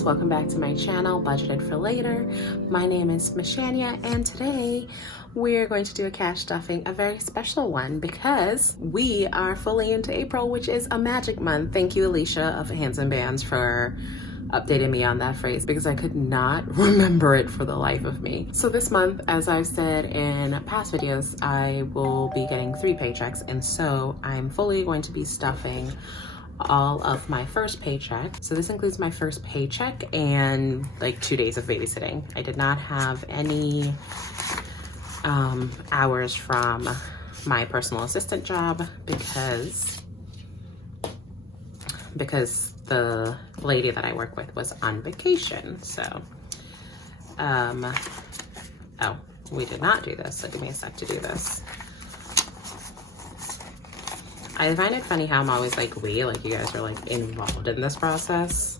guys, welcome back to my channel, Budgeted for Later. My name is Mishania, and today we're going to do a cash stuffing, a very special one because we are fully into April, which is a magic month. Thank you, Alicia of Hands and Bands, for updating me on that phrase because I could not remember it for the life of me. So this month, as I've said in past videos, I will be getting 3 paychecks, and so I'm fully going to be stuffing all of my first paycheck. So this includes my first paycheck and like 2 days of babysitting. I did not have any hours from my personal assistant job because the lady that I work with was on vacation. So oh, we did not do this, so give me a sec to do this. I find it funny how I'm always like you guys are like involved in this process.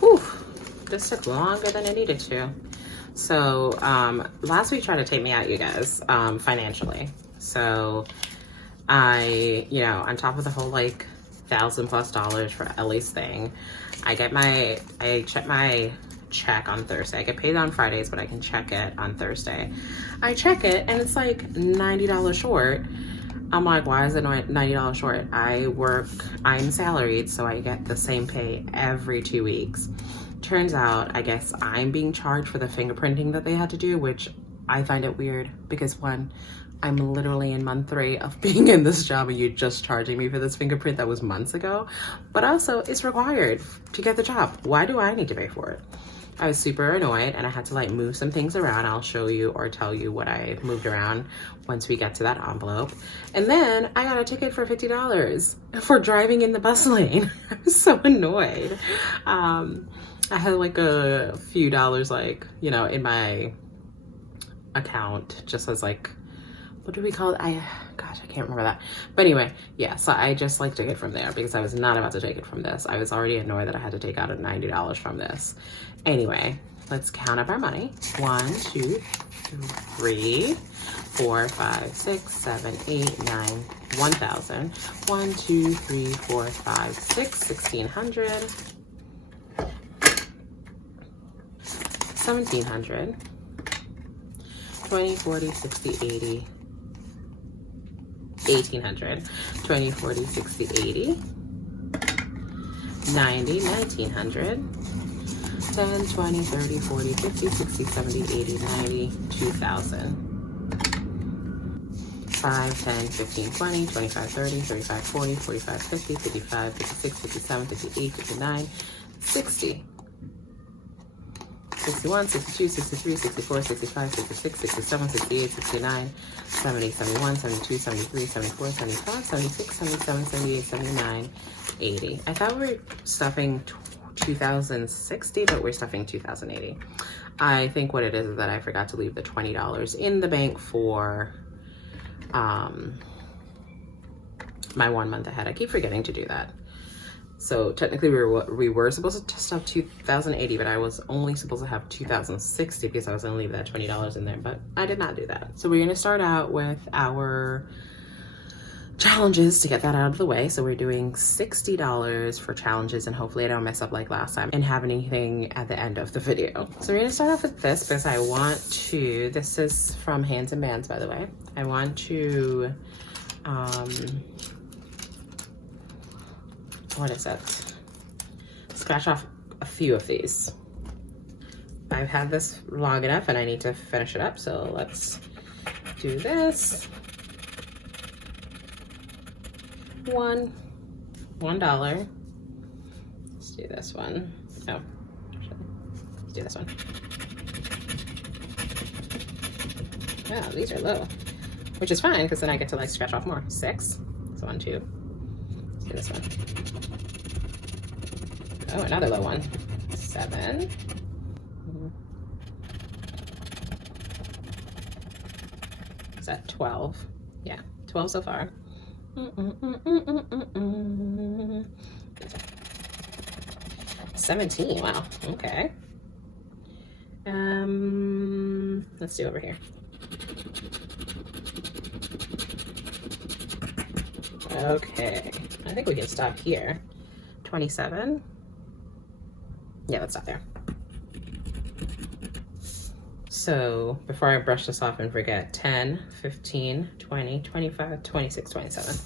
Whew, this took longer than it needed to. So last week tried to take me out, you guys, financially. So I, on top of the whole like $1,000+ for Ellie's thing, I check my check on Thursday. I get paid on Fridays, but I can check it on Thursday. I check it and it's like $90 short. I'm like, why is it $90 short? I'm salaried, so I get the same pay every 2 weeks. Turns out, I guess I'm being charged for the fingerprinting that they had to do, which I find it weird because one, I'm literally in month 3 of being in this job and you're just charging me for this fingerprint that was months ago. But also, it's required to get the job. Why do I need to pay for it? I was super annoyed and I had to like move some things around. I'll show you or tell you what I moved around once we get to that envelope. And then I got a ticket for $50 for driving in the bus lane. I was so annoyed. I had like a few dollars in my account just as like, what do we call it? Gosh, I can't remember that. But anyway, yeah, so I just like took it from there because I was not about to take it from this. I was already annoyed that I had to take out a $90 from this. Anyway, let's count up our money. 1, 2, 3, 4, 5, 6, 7, 8, 9, 1,000. 1, 2, 3, 4, 5, 6, 1,600. 1,700. 20, 40, 60, 80. 1,800, 20, 40, 60, 80, 90, 1,900, 10, 20, 30, 40, 50, 60, 70, 80, 90, 2,000, 5, 10, 15, 20, 25, 30, 35, 40, 45, 50, 55, 56, 57, 58, 59, 60. 61, 62, 63, 64, 65, 66, 67, 68, 69, 70, 71, 72, 73, 74, 75, 76, 77, 78, 79, 80. I thought we were stuffing 2,060, but we're stuffing 2,080. I think what it is that I forgot to leave the $20 in the bank for my 1 month ahead. I keep forgetting to do that. So technically we were supposed to stuff 2,080, but I was only supposed to have 2,060 because I was gonna leave that $20 in there, but I did not do that. So we're gonna start out with our challenges to get that out of the way. So we're doing $60 for challenges, and hopefully I don't mess up like last time and have anything at the end of the video. So we're gonna start off with this because I want to, this is from Hands and Bands, by the way. I want to, what is it? Scratch off a few of these. I've had this long enough and I need to finish it up, so let's do this. $1. Let's do this one. Oh, let's do this one. Yeah, these are low, which is fine because then I get to like scratch off more. 6. So 1, 2. Let's do this one. Oh, another low one. 7. Is that 12? Yeah, 12 so far. 17. Wow. Okay. Let's do over here. Okay. I think we can stop here. 27. Yeah, let's stop there. So before I brush this off and forget, 10, 15, 20, 25, 26, 27.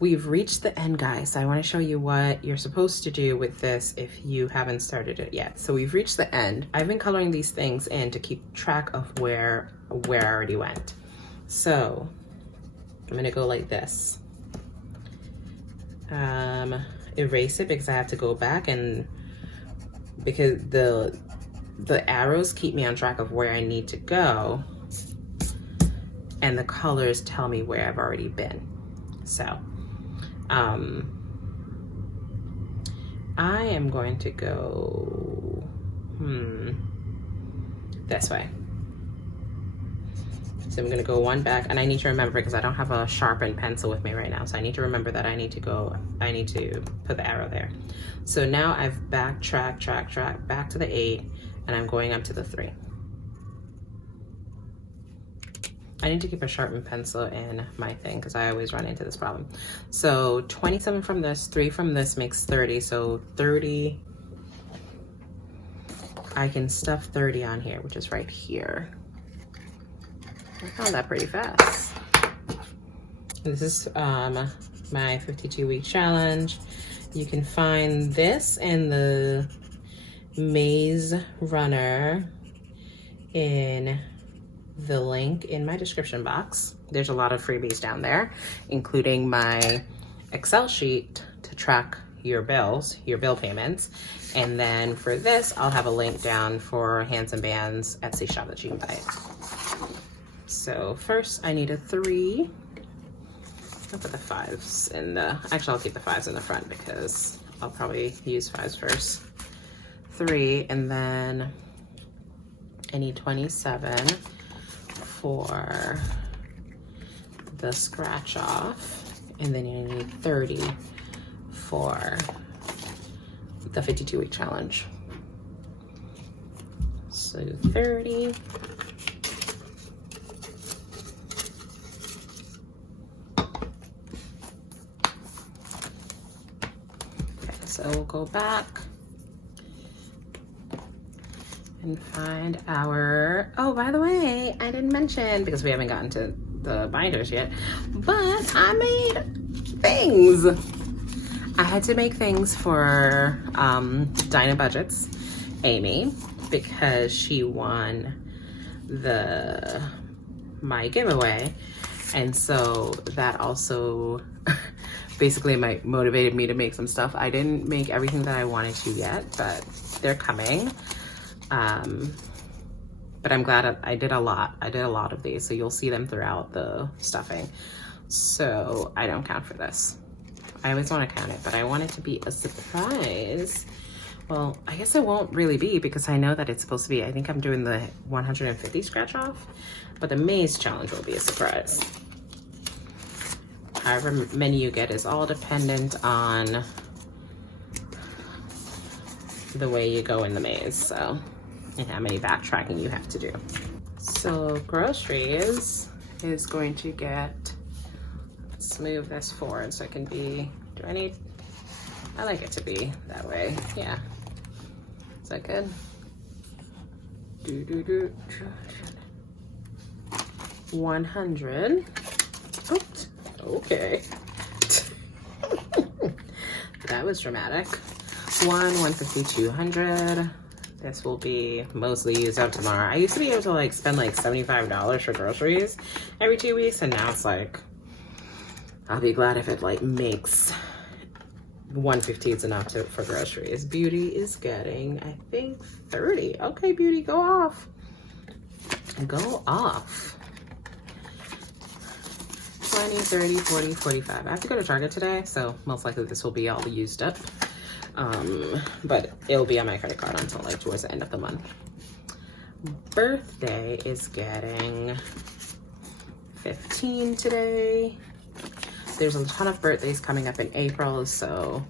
We've reached the end, guys. So I want to show you what you're supposed to do with this if you haven't started it yet. So we've reached the end. I've been coloring these things in to keep track of where I already went. So I'm gonna go like this. Erase it because I have to go back, and because the arrows keep me on track of where I need to go, and the colors tell me where I've already been. So I am going to go this way. So I'm gonna go one back, and I need to remember because I don't have a sharpened pencil with me right now. So I need to remember that I need to put the arrow there. So now I've backtracked back to the 8, and I'm going up to the 3. I need to keep a sharpened pencil in my thing because I always run into this problem. So 27 from this, 3 from this makes 30. So 30, I can stuff 30 on here, which is right here. I found that pretty fast. This is my 52-week challenge. You can find this and the Maze Runner in the link in my description box. There's a lot of freebies down there, including my Excel sheet to track your bills, your bill payments. And then for this, I'll have a link down for Hands and Bands Etsy shop that you can buy it. So first I need a 3. I'll put the 5s in the, actually I'll keep the 5s in the front because I'll probably use 5s first. 3, and then I need 27 for the scratch off, and then you need 30 for the 52-week challenge. So 30. So we'll go back and find our, oh, by the way, I didn't mention, because we haven't gotten to the binders yet, but I made things. I had to make things for Dinah Budget's Amy, because she won my giveaway. And so that also basically motivated me to make some stuff. I didn't make everything that I wanted to yet, but they're coming. But I'm glad I did a lot. I did a lot of these, so you'll see them throughout the stuffing. So I don't count for this. I always want to count it, but I want it to be a surprise. Well, I guess it won't really be because I know that it's supposed to be, I think I'm doing the 150 scratch off, but the maze challenge will be a surprise. However many you get is all dependent on the way you go in the maze, so, and how many backtracking you have to do. So groceries is going to get, let's move this forward so it can be, I like it to be that way, yeah. Is that good? 100. Oops. Okay. That was dramatic. 150, 200. This will be mostly used up tomorrow. I used to be able to like spend like $75 for groceries every 2 weeks, and now it's like, I'll be glad if it like makes 150 is enough for groceries. Beauty is getting, I think, 30. Okay, Beauty, go off. Go off. 20, 30, 40, 45. I have to go to Target today, so most likely this will be all used up. But it'll be on my credit card until like towards the end of the month. Birthday is getting 15 today. There's a ton of birthdays coming up in April, so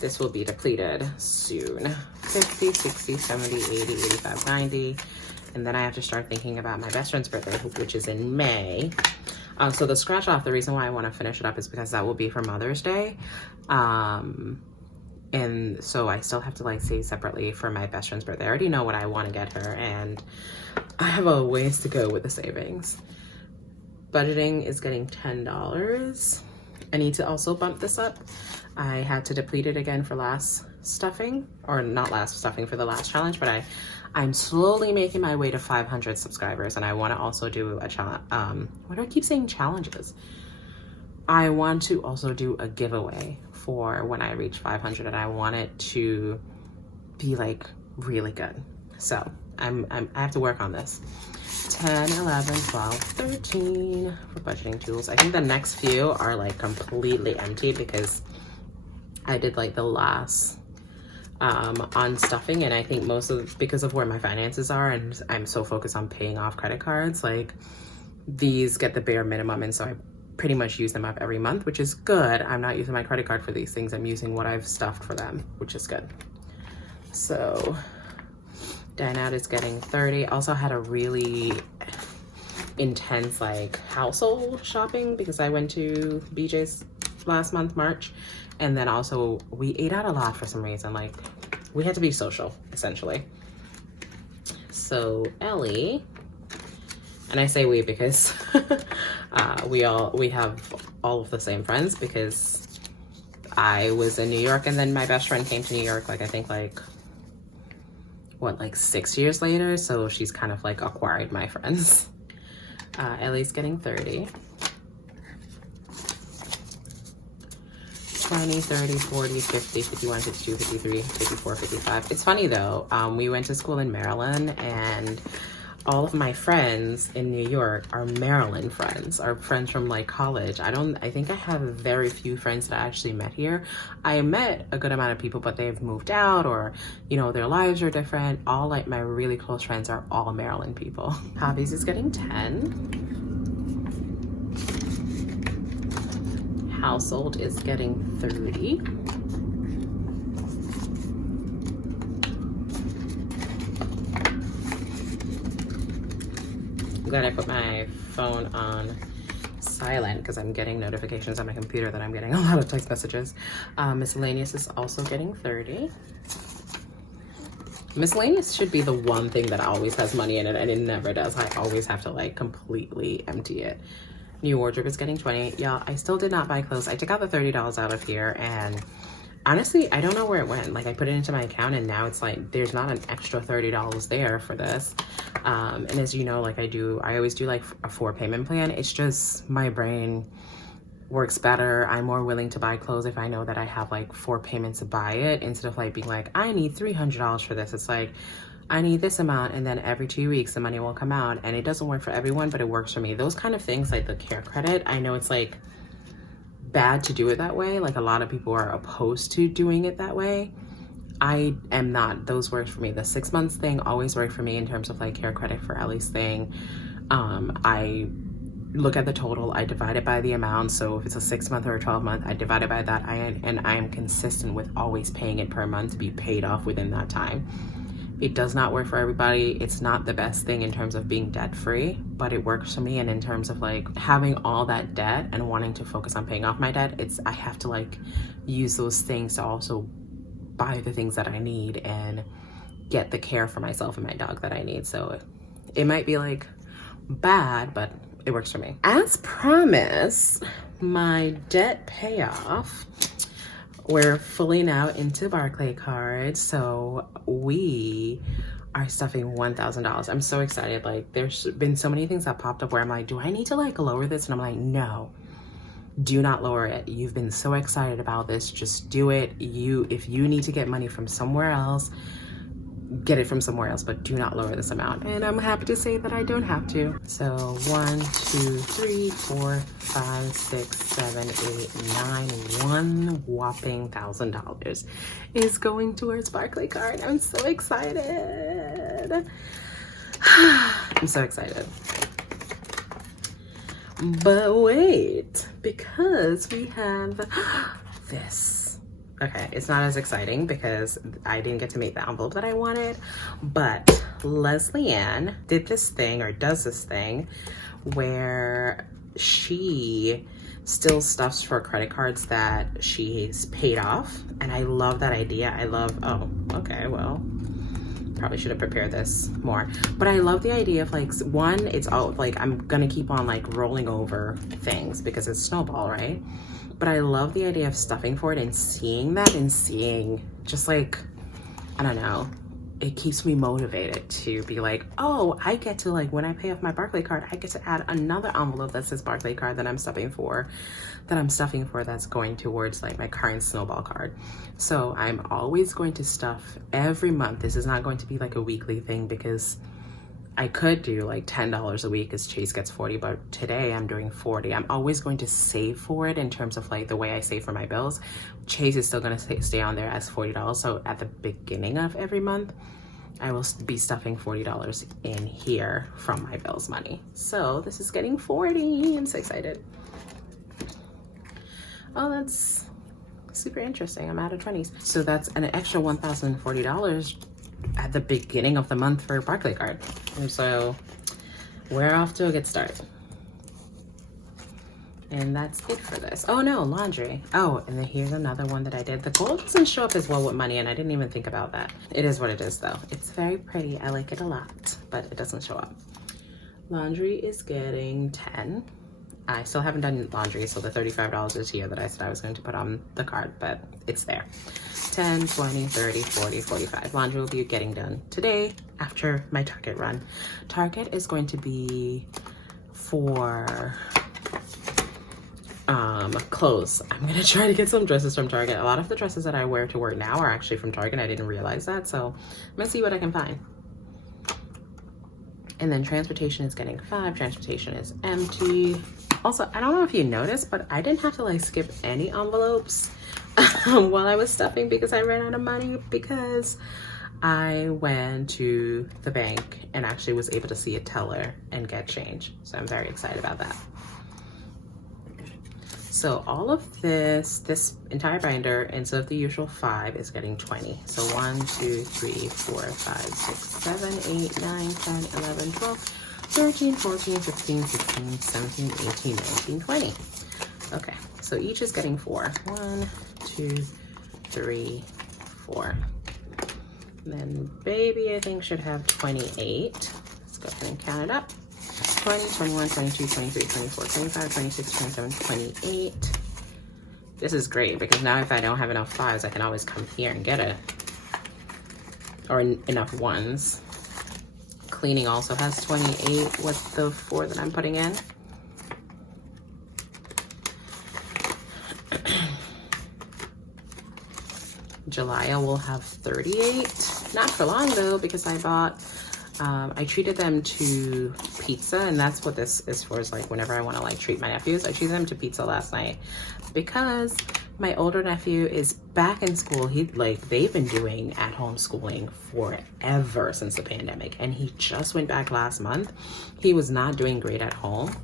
this will be depleted soon. 50, 60, 70, 80, 85, 90. And then I have to start thinking about my best friend's birthday, which is in May. So the scratch off, the reason why I want to finish it up is because that will be for Mother's Day. And so I still have to like save separately for my best friend's birthday. I already know what I want to get her, and I have a ways to go with the savings. Budgeting is getting $10. I need to also bump this up. I had to deplete it again for last stuffing, or not last stuffing, for the last challenge, but I'm slowly making my way to 500 subscribers, and I want to also do a challenge. Why do I keep saying challenges? I want to also do a giveaway for when I reach 500, and I want it to be like really good. So I have to work on this. 10, 11, 12, 13 for budgeting tools. I think the next few are like completely empty because I did like the last on stuffing, and I think because of where my finances are, and I'm so focused on paying off credit cards, like these get the bare minimum, and so I pretty much use them up every month, which is good. I'm not using my credit card for these things. I'm using what I've stuffed for them, which is good. So Dinette is getting 30. Also had a really intense like household shopping because I went to BJ's last month, March, and then also we ate out a lot for some reason. Like we had to be social essentially. So Ellie, and I say we because we have all of the same friends, because I was in New York and then my best friend came to New York like I think like what, like 6 years later, so she's kind of like acquired my friends. Ellie's getting 30. 20, 30, 40, 50, 51, 52, 53, 54, 55. It's funny though, we went to school in Maryland, and all of my friends in New York are Maryland friends, are friends from like college. I think I have very few friends that I actually met here. I met a good amount of people, but they've moved out, or, you know, their lives are different. All like my really close friends are all Maryland people. Hobbies is getting 10. Household is getting 30. I'm glad I put my phone on silent because I'm getting notifications on my computer that I'm getting a lot of text messages. Miscellaneous is also getting 30. Miscellaneous should be the one thing that always has money in it, and it never does. I always have to like completely empty it. New wardrobe is getting 20. Y'all, I still did not buy clothes. I took out the $30 out of here, and honestly, I don't know where it went. Like I put it into my account, and now it's like there's not an extra $30 there for this. And as you know, like I always do like a 4-payment plan. It's just my brain works better. I'm more willing to buy clothes if I know that I have like 4 payments to buy it, instead of like being like, I need $300 for this. It's like, I need this amount, and then every 2 weeks the money will come out, and it doesn't work for everyone, but it works for me. Those kind of things, like the care credit, I know it's like bad to do it that way. Like a lot of people are opposed to doing it that way. I am not. Those work for me. The 6 months thing always worked for me in terms of like care credit for Ellie's thing. I look at the total, I divide it by the amount. So if it's a 6-month or a 12-month, I divide it by that, and I am consistent with always paying it per month to be paid off within that time. It does not work for everybody. It's not the best thing in terms of being debt free, but it works for me. And in terms of like having all that debt and wanting to focus on paying off my debt, I have to like use those things to also buy the things that I need and get the care for myself and my dog that I need. So it might be like bad, but it works for me. As promised, my debt payoff, we're fully now into Barclay cards, so we are stuffing $1,000. I'm so excited. Like there's been so many things that popped up where I'm like, do I need to like lower this? And I'm like, no, do not lower it. You've been so excited about this, just do it. If you need to get money from somewhere else, get it from somewhere else, but do not lower this amount. And I'm happy to say that I don't have to. So 1, 2, 3, 4, 5, 6, 7, 8, 9, one whopping $1,000 is going towards Barclay card. I'm so excited. I'm so excited. But wait, because we have this. Okay, it's not as exciting because I didn't get to make the envelope that I wanted, but Leslie Ann did this thing, or does this thing, where she still stuffs for credit cards that she's paid off, and I love that idea. I love, oh, okay, well, probably should have prepared this more, but I love the idea of like, one, it's all like, I'm gonna keep on like rolling over things because it's snowball, right? But I love the idea of stuffing for it and seeing that, and seeing just like, I don't know, it keeps me motivated to be like, oh, I get to, like, when I pay off my Barclay card, I get to add another envelope that says Barclay card that I'm stuffing for, that's going towards like my current snowball card. So I'm always going to stuff every month. This is not going to be like a weekly thing, because I could do like $10 a week as Chase gets 40, but today I'm doing 40. I'm always going to save for it in terms of like the way I save for my bills. Chase is still gonna stay on there as $40. So at the beginning of every month, I will be stuffing $40 in here from my bills money. So this is getting 40. I'm so excited. Oh, that's super interesting. I'm out of 20s. So that's an extra $1,040 at the beginning of the month for Barclay card. And so we're off to a good start. And that's it for this. Oh no, laundry. Oh, and then here's another one that I did. The gold doesn't show up as well with money, and I didn't even think about that. It is what it is though. It's very pretty. I like it a lot, but it doesn't show up. Laundry is getting 10. I still haven't done laundry, so the $35 is here that I said I was going to put on the card, but it's there. 10, 20, 30, 40, 45. Laundry will be getting done today after my Target run. Target is going to be for clothes. I'm gonna try to get some dresses from Target. A lot of the dresses that I wear to work now are actually from Target. I didn't realize that, so I'm gonna see what I can find. And then transportation is getting 5. Transportation is empty. Also, I don't know if you noticed, but I didn't have to like skip any envelopes while I was stuffing because I ran out of money, because I went to the bank and actually was able to see a teller and get change. So I'm very excited about that. So all of this entire binder, instead of the usual 5, is getting 20. So 1, 2, 3, 4, 5, 6, 7, 8, 9, 10, 11, 12, 13, 14, 15, 16, 17, 18, 19, 20. Okay, so each is getting 4. 1, 2, 3, 4. And then baby, I think, should have 28. Let's go ahead and count it up. 20, 21, 22, 23, 24, 25, 26, 27, 28. This is great because now if I don't have enough 5s, I can always come here and get it. Or enough 1s. Cleaning also has 28 with the 4 that I'm putting in. Jalaya will have 38. Not for long though, because I bought I treated them to pizza, and that's what this is for, is like whenever I want to like treat my nephews. I treated them to pizza last night because my older nephew is back in school. They've been doing at-home schooling forever since the pandemic, and he just went back last month. He was not doing great at home,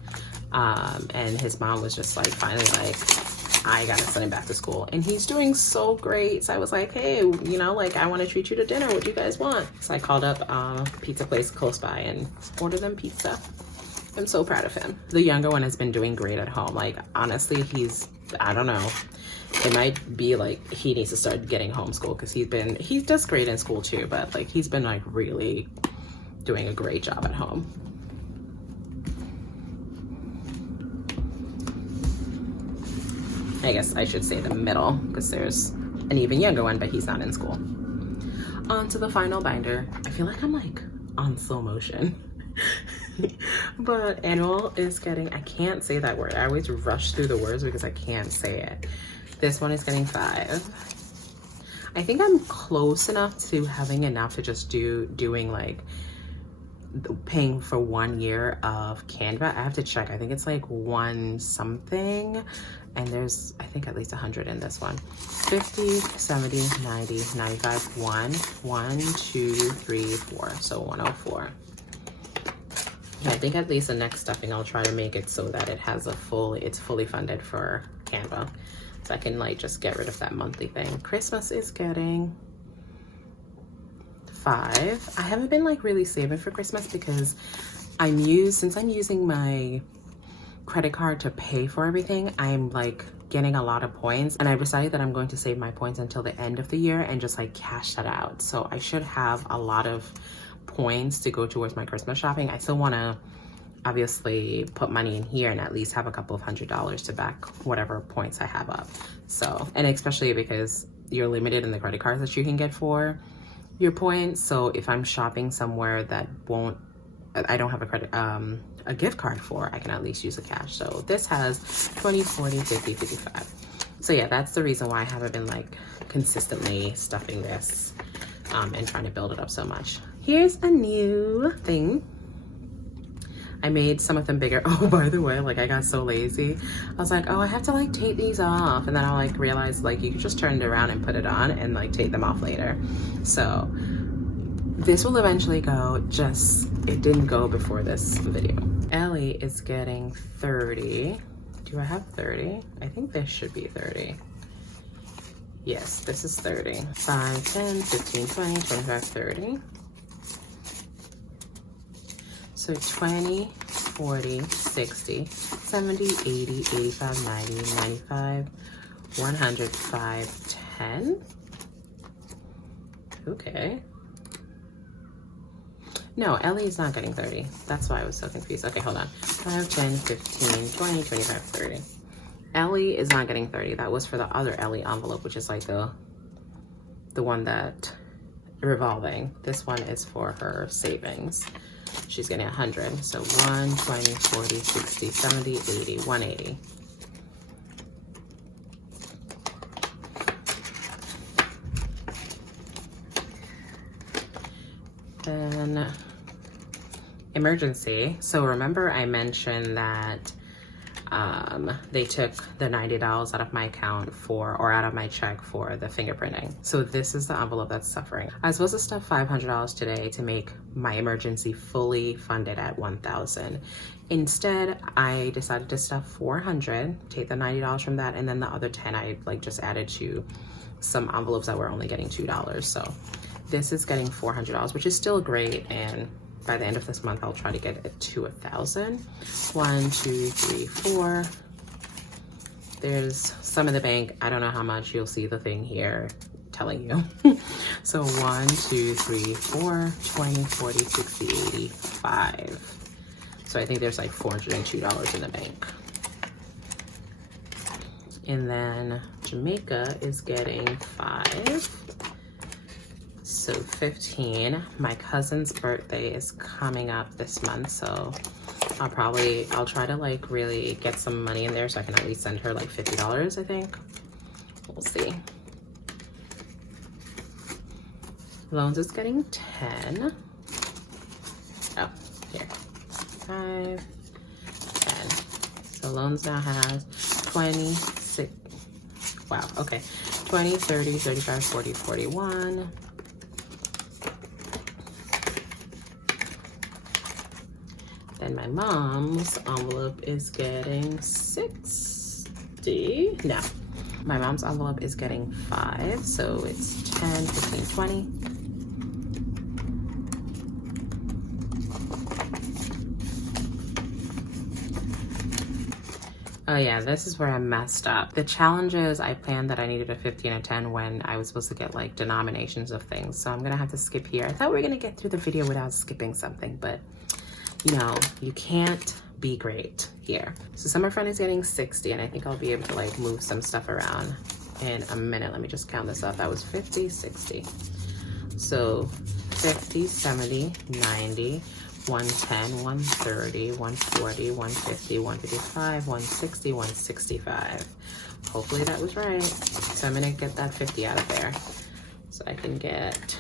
and his mom was just like finally like, I gotta send him back to school, and he's doing so great. So I was like, hey, you know, like I want to treat you to dinner. What do you guys want? So I called up a pizza place close by and ordered them pizza. I'm so proud of him. The younger one has been doing great at home. Like honestly, I don't know. It might be like he needs to start getting homeschooled because he does great in school too, but like he's been like really doing a great job at home. I guess I should say the middle because there's an even younger one, but he's not in school. On to the final binder. I feel like I'm like on slow motion. But annual is getting, I can't say that word. I always rush through the words because I can't say it. This one is getting 5. I think I'm close enough to having enough to just doing like paying for 1 year of Canva. I have to check. I think it's like 1 something. And there's, I think, at least 100 in this one. 50, 70, 90, 95, 1, 2, 3, 4. So 104. I think at least the next stuffing, I'll try to make it so that it has it's fully funded for Canva. So I can like just get rid of that monthly thing. Christmas is getting 5. I haven't been like really saving for Christmas because since I'm using my credit card to pay for everything, I'm like getting a lot of points, and I decided that I'm going to save my points until the end of the year and just like cash that out. So I should have a lot of points to go towards my Christmas shopping. I still want to obviously put money in here and at least have a couple of $100s to back whatever points I have up. So, and especially because you're limited in the credit cards that you can get for your points. So if I'm shopping somewhere that I don't have a gift card for, I can at least use the cash. So this has 20, 40, 50, 55. So yeah, that's the reason why I haven't been like consistently stuffing this and trying to build it up so much. Here's a new thing. I made some of them bigger. Oh, by the way, like I got so lazy. I was like, oh, I have to like tape these off. And then I like realized like you can just turn it around and put it on and like take them off later. So this will eventually go, it didn't go before this video. Ellie is getting 30. Do I have 30? I think this should be 30. Yes, this is 30. 5, 10, 15, 20, 25, 30. So 20, 40, 60, 70, 80, 85, 90, 95, 100, 5, 10. Okay. No, Ellie is not getting 30. That's why I was so confused. Okay, hold on. 5, 10, 15, 20, 25, 30. Ellie is not getting 30. That was for the other Ellie envelope, which is like the one that revolving. This one is for her savings. She's getting 100. So 1, 20, 40, 60, 70, 80, 180. Then emergency. So remember I mentioned that they took the $90 out of my account out of my check for the fingerprinting. So this is the envelope that's suffering. I was supposed to stuff $500 today to make my emergency fully funded at $1,000. Instead, I decided to stuff $400, take the $90 from that, and then the other 10 I like just added to some envelopes that were only getting $2. So this is getting $400, which is still great, and by the end of this month, I'll try to get it to 1,000. 1, 2, 3, 4. There's some in the bank. I don't know how much. You'll see the thing here telling you. So 1, 2, 3, 4, 20, 40, 60, 85. So I think there's like $402 in the bank. And then Jamaica is getting 5. So 15. My cousin's birthday is coming up this month, so I'll try to like really get some money in there so I can at least send her like $50, I think. We'll see. Loans is getting 10. Oh, here. 5, 10. So loans now has 26. Wow, okay. 20, 30, 35, 40, 41. Then my mom's envelope is getting 60. No, my mom's envelope is getting 5. So it's 10, 15, 20. Oh yeah, this is where I messed up. The challenge is I planned that I needed a 50 and a 10 when I was supposed to get like denominations of things. So I'm gonna have to skip here. I thought we were gonna get through the video without skipping something, but you know, you can't be great here. So Summer Friend is getting 60, and I think I'll be able to like move some stuff around in a minute. Let me just count this up. That was 50, 60. So 50, 70, 90, 110, 130, 140, 150, 155, 160, 165. Hopefully that was right. So I'm gonna get that 50 out of there so I can get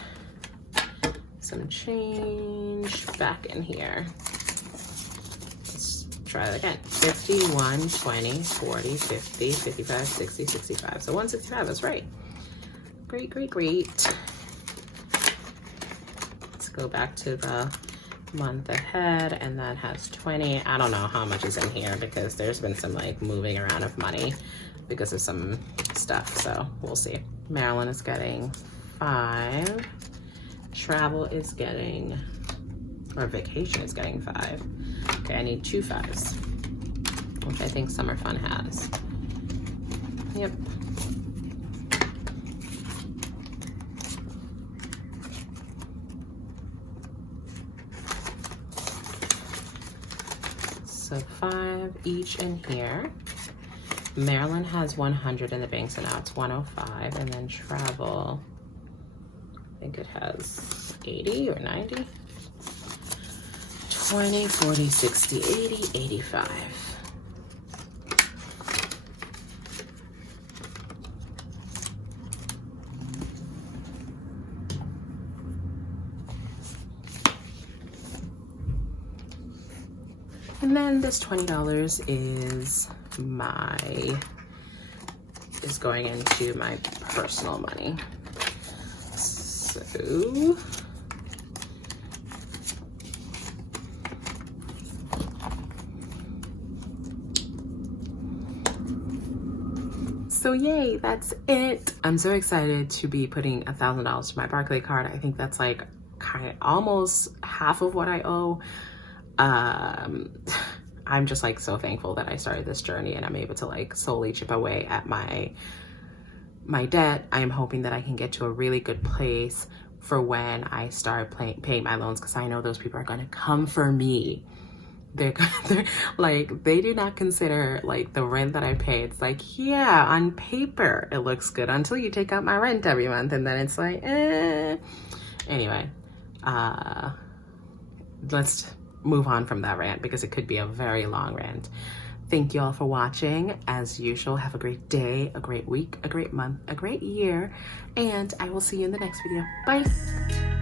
some change back in here. Let's try that again. 51, 20, 40, 50, 55, 60, 65. So 165, that's right. Great, great, great. Let's go back to the month ahead, and that has 20. I don't know how much is in here because there's been some like moving around of money because of some stuff, so we'll see. Marilyn is getting 5. Travel is getting, or vacation is getting 5. Okay, I need 2 5s, which I think Summer Fun has. Yep. So 5 each in here. Maryland has 100 in the bank, so now it's 105. And then travel, I think it has 80 or 90. 20, 40, 60, 80, 85. And then this $20 is going into my personal money. So yay, that's it. I'm so excited to be putting $1,000 to my Barclay card. I think that's like kind of almost half of what I owe. I'm just like so thankful that I started this journey and I'm able to like slowly chip away at my debt. I am hoping that I can get to a really good place for when I start paying my loans, because I know those people are gonna come for me. They're like, they do not consider like the rent that I pay. It's like, yeah, on paper it looks good until you take out my rent every month, and then it's like, eh. Anyway, let's move on from that rant because it could be a very long rant. Thank you all for watching. As usual, have a great day, a great week, a great month, a great year, and I will see you in the next video. Bye.